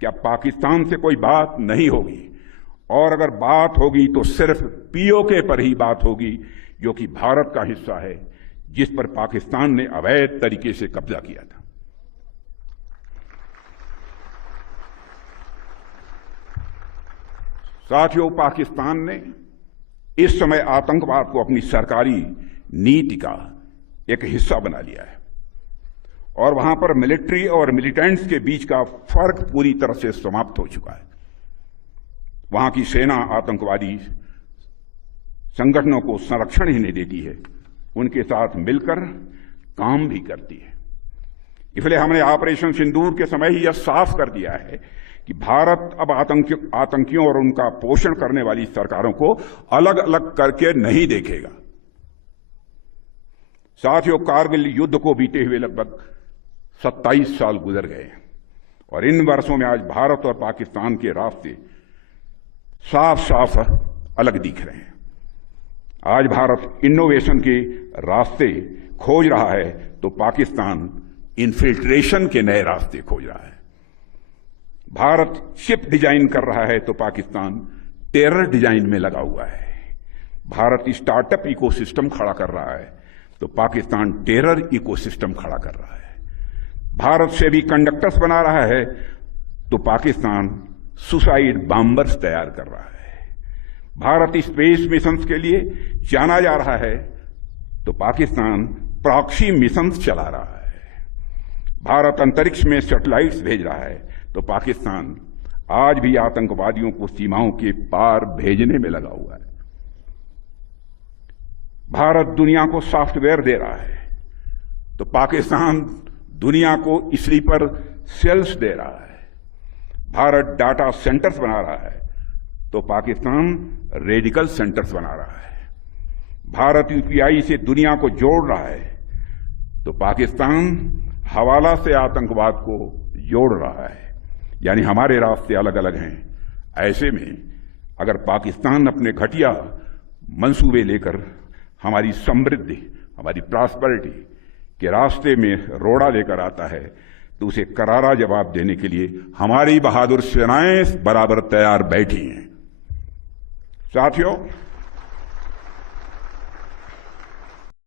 कि अब पाकिस्तान से कोई बात नहीं होगी, और अगर बात होगी तो सिर्फ पीओके पर ही बात होगी, जो कि भारत का हिस्सा है, जिस पर पाकिस्तान ने अवैध तरीके से कब्जा किया था। साथियों, पाकिस्तान ने इस समय आतंकवाद को अपनी सरकारी नीति का एक हिस्सा बना लिया है, और वहां पर मिलिट्री और मिलिटेंट्स के बीच का फर्क पूरी तरह से समाप्त हो चुका है। वहां की सेना आतंकवादी संगठनों को संरक्षण ही नहीं देती है, उनके साथ मिलकर काम भी करती है। इसलिए हमने ऑपरेशन सिंदूर के समय ही यह साफ कर दिया है कि भारत अब आतंकियों और उनका पोषण करने वाली सरकारों को अलग अलग करके नहीं देखेगा। साथियों, कारगिल युद्ध को बीते हुए लगभग 27 साल गुजर गए हैं, और इन वर्षों में आज भारत और पाकिस्तान के रास्ते साफ साफ अलग दिख रहे हैं। आज भारत इनोवेशन के रास्ते खोज रहा है, तो पाकिस्तान इन्फिल्ट्रेशन के नए रास्ते खोज रहा है। भारत शिप डिजाइन कर रहा है, तो पाकिस्तान टेरर डिजाइन में लगा हुआ है। भारत स्टार्टअप इकोसिस्टम खड़ा कर रहा है, तो पाकिस्तान टेरर इकोसिस्टम खड़ा कर रहा है। भारत से भी कंडक्टर्स बना रहा है, तो पाकिस्तान सुसाइड बॉम्बर्स तैयार कर रहा है। भारत स्पेस मिशंस के लिए जाना जा रहा है, तो पाकिस्तान प्रॉक्सी मिशंस चला रहा है। भारत अंतरिक्ष में सैटेलाइट्स भेज रहा है, तो पाकिस्तान आज भी आतंकवादियों को सीमाओं के पार भेजने में लगा हुआ है। भारत दुनिया को सॉफ्टवेयर दे रहा है, तो पाकिस्तान दुनिया को स्लीपर सेल्स दे रहा है। भारत डाटा सेंटर्स बना रहा है, तो पाकिस्तान रेडिकल सेंटर्स बना रहा है। भारत यूपीआई से दुनिया को जोड़ रहा है, तो पाकिस्तान हवाला से आतंकवाद को जोड़ रहा है। यानी हमारे रास्ते अलग अलग हैं। ऐसे में अगर पाकिस्तान अपने घटिया मंसूबे लेकर हमारी समृद्धि, हमारी प्रॉस्पेरिटी के रास्ते में रोड़ा लेकर आता है, तो उसे करारा जवाब देने के लिए हमारी बहादुर सेनाएं बराबर तैयार बैठी हैं। साथियों,